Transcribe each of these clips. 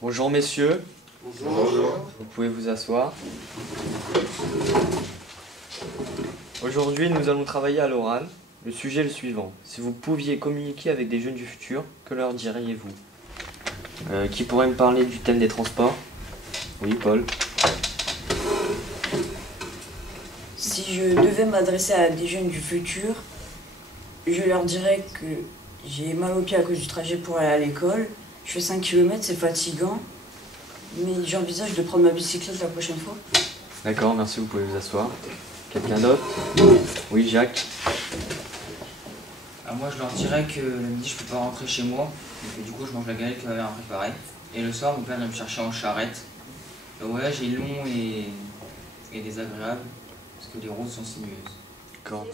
Bonjour messieurs. Bonjour. Vous pouvez vous asseoir. Aujourd'hui, nous allons travailler à l'oral. Le sujet est le suivant. Si vous pouviez communiquer avec des jeunes du futur, que leur diriez-vous? Qui pourrait me parler du thème des transports? Oui, Paul. Si je devais m'adresser à des jeunes du futur, je leur dirais que j'ai mal aux pieds à cause du trajet pour aller à l'école. Je fais 5 km, c'est fatigant, mais j'envisage de prendre ma bicyclette la prochaine fois. D'accord, merci, vous pouvez vous asseoir. Quelqu'un d'autre? Oui, Jacques. Moi je leur dirais que le midi je peux pas rentrer chez moi, et que du coup je mange la galette que ma mère a préparée. Et le soir mon père vient me chercher en charrette. Le voyage est long et désagréable, parce que les routes sont sinueuses. D'accord.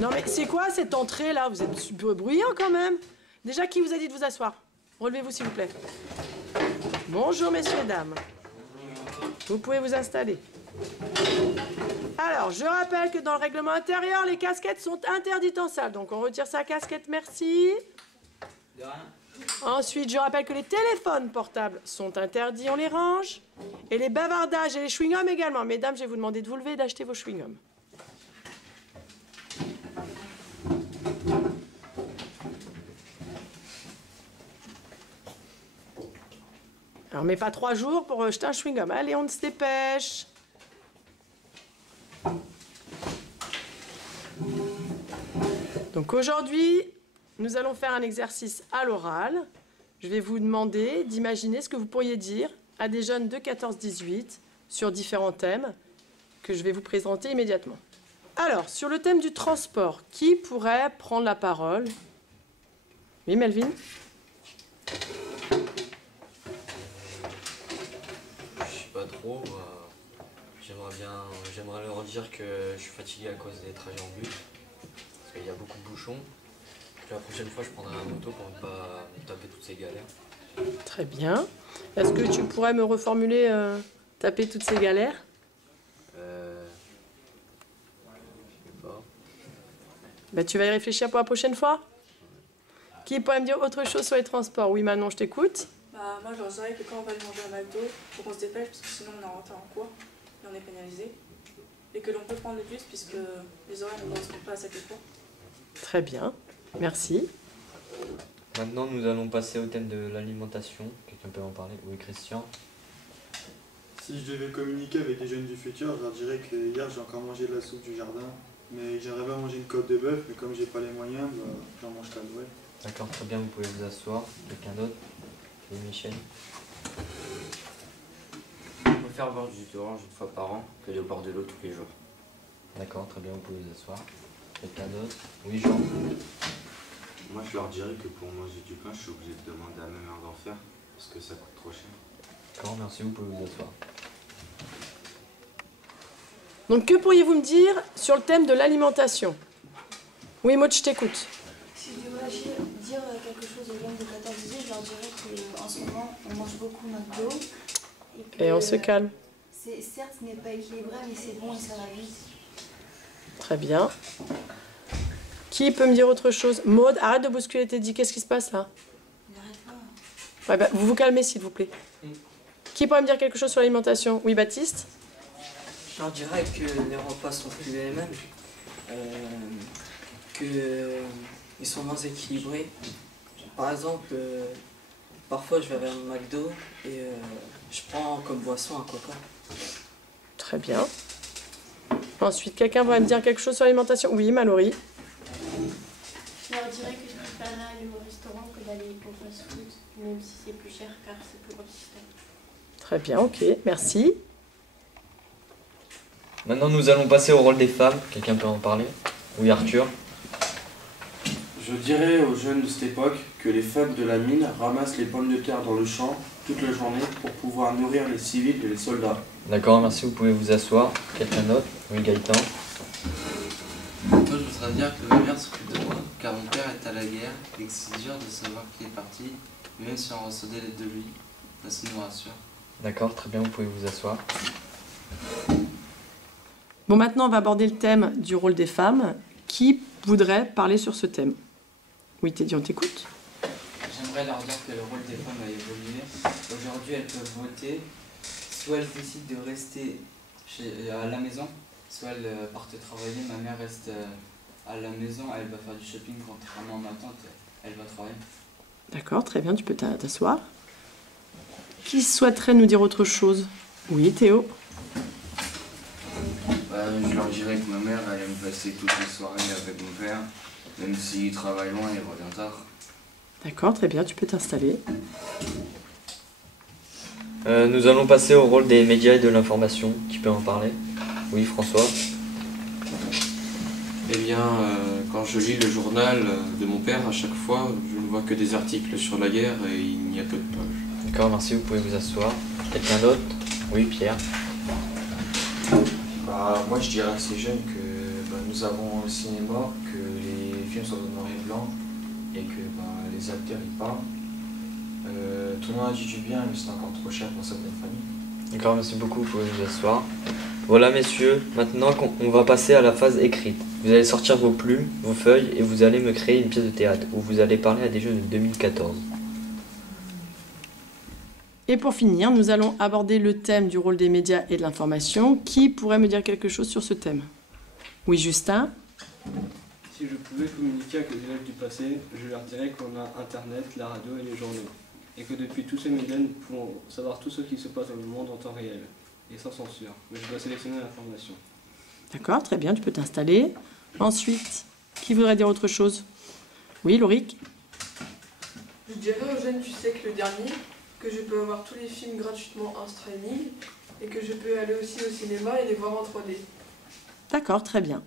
Non mais c'est quoi cette entrée là? Vous êtes super bruyant quand même. Déjà, qui vous a dit de vous asseoir? Relevez-vous s'il vous plaît. Bonjour messieurs et dames. Vous pouvez vous installer. Alors, je rappelle que dans le règlement intérieur, les casquettes sont interdites en salle. Donc on retire sa casquette, merci. De rien. Ensuite, je rappelle que les téléphones portables sont interdits, on les range. Et les bavardages et les chewing-gums également. Mesdames, je vais vous demander de vous lever et d'acheter vos chewing-gums. Alors, mais pas 3 jours pour jeter un chewing-gum. Allez, on se dépêche. Donc aujourd'hui, nous allons faire un exercice à l'oral. Je vais vous demander d'imaginer ce que vous pourriez dire à des jeunes de 14-18 sur différents thèmes que je vais vous présenter immédiatement. Alors, sur le thème du transport, qui pourrait prendre la parole? Oui, Melvin? Je sais pas trop. J'aimerais leur dire que je suis fatigué à cause des trajets en bus. Parce qu'il y a beaucoup de bouchons. Que la prochaine fois, je prendrai un moto pour ne pas me taper toutes ces galères. Très bien. Est-ce que tu pourrais me reformuler taper toutes ces galères? Je sais pas. Bah, tu vas y réfléchir pour la prochaine fois? Qui pourrait me dire autre chose sur les transports? Oui, Manon, je t'écoute. Bah, moi, je leur dirais que quand on va aller manger à McDo, il faut qu'on se dépêche parce que sinon on est en retard en cours et on est pénalisé. Et que l'on peut prendre le bus puisque les horaires ne correspondent pas à cette cours. Très bien. Merci. Maintenant, nous allons passer au thème de l'alimentation. Quelqu'un peut en parler? Oui, Christian. Si je devais communiquer avec des jeunes du futur, je leur dirais que hier j'ai encore mangé de la soupe du jardin, mais j'aimerais bien manger une côte de bœuf, mais comme j'ai pas les moyens, bah, j'en mange qu'à Noël. D'accord, très bien, vous pouvez vous asseoir. Quelqu'un d'autre? Oui, Michel. Je préfère boire du jus d'orange une fois par an que de boire de l'eau tous les jours. D'accord, très bien, vous pouvez vous asseoir. Quelqu'un d'autre? Oui, Jean. Moi, je leur dirais que pour manger du pain, je suis obligé de demander à ma mère d'en faire parce que ça coûte trop cher. D'accord, merci, vous pouvez vous asseoir. Donc, que pourriez-vous me dire sur le thème de l'alimentation? Oui, Maud, je t'écoute. Si je devrais dire quelque chose aux jeunes de 14 ans, je leur dirais qu'en ce moment, on mange beaucoup McDo. Et on se calme. Certes, ce n'est pas équilibré, mais c'est bon et ça va vite. Très bien. Qui peut me dire autre chose? Maud, arrête de bousculer tes dits. Qu'est-ce qui se passe là? N'arrête pas. Ouais, bah, vous vous calmez, s'il vous plaît. Qui pourrait me dire quelque chose sur l'alimentation? Oui, Baptiste? Je leur dirais que les repas sont plus les mêmes, qu'ils sont moins équilibrés. Par exemple, parfois je vais vers un McDo et je prends comme boisson un coca. Très bien. Ensuite, quelqu'un va me dire quelque chose sur l'alimentation? Oui, Mallory. Je leur dirais que je préférerais aller au restaurant que d'aller au fast-food, même si c'est plus cher car c'est plus consistant. Très bien, ok, merci. Maintenant, nous allons passer au rôle des femmes. Quelqu'un peut en parler? Oui, Arthur. Je dirais aux jeunes de cette époque que les femmes de la mine ramassent les pommes de terre dans le champ toute la journée pour pouvoir nourrir les civils et les soldats. D'accord, merci, vous pouvez vous asseoir. Quelqu'un d'autre? Oui, Gaëtan. Moi, je voudrais dire que ma mère s'occupe de moi, car mon père est à la guerre et que c'est dur de savoir qui est parti, mais même si on recevait l'aide de lui, ça nous rassure. D'accord, très bien, vous pouvez vous asseoir. Bon, maintenant, on va aborder le thème du rôle des femmes. Qui voudrait parler sur ce thème? Oui, Teddy, on t'écoute. J'aimerais leur dire que le rôle des femmes a évolué. Aujourd'hui, elles peuvent voter. Soit elles décident de rester à la maison, soit elles partent travailler. Ma mère reste à la maison, elle va faire du shopping, contrairement à ma tante, elle va travailler. D'accord, très bien, tu peux t'asseoir. Qui souhaiterait nous dire autre chose? Oui, Théo. Je leur dirais que ma mère elle aime passer toutes les soirées avec mon père, même s'il travaille loin et revient tard. D'accord, très bien, tu peux t'installer. Nous allons passer au rôle des médias et de l'information. Qui peut en parler? Oui, François. Eh bien, quand je lis le journal de mon père, à chaque fois, je ne vois que des articles sur la guerre et il n'y a peu de pages. D'accord, merci, vous pouvez vous asseoir. Quelqu'un d'autre? Oui, Pierre. Moi je dirais à ces jeunes que nous avons au cinéma, que les films sont en noir et blanc et que les acteurs y parlent. Tout le monde a dit du bien, mais c'est encore trop cher pour certaines familles. D'accord, merci beaucoup, vous pouvez vous asseoir. Voilà messieurs, maintenant on va passer à la phase écrite. Vous allez sortir vos plumes, vos feuilles et vous allez me créer une pièce de théâtre où vous allez parler à des jeunes de 2014. Et pour finir, nous allons aborder le thème du rôle des médias et de l'information. Qui pourrait me dire quelque chose sur ce thème? Oui, Justin. Si je pouvais communiquer avec les élèves du passé, je leur dirais qu'on a Internet, la radio et les journaux. Et que depuis tous ces médias, nous pouvons savoir tout ce qui se passe dans le monde en temps réel. Et sans censure. Mais je dois sélectionner l'information. D'accord, très bien, tu peux t'installer. Ensuite, qui voudrait dire autre chose? Oui, Lauric. Je dirais aux jeunes du siècle dernier que je peux avoir tous les films gratuitement en streaming et que je peux aller aussi au cinéma et les voir en 3D. D'accord, très bien.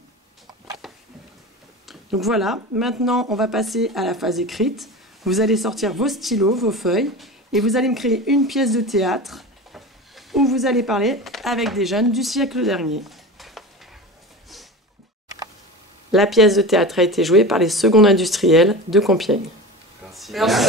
Donc voilà, maintenant on va passer à la phase écrite. Vous allez sortir vos stylos, vos feuilles, et vous allez me créer une pièce de théâtre où vous allez parler avec des jeunes du siècle dernier. La pièce de théâtre a été jouée par les secondes industrielles de Compiègne. Merci.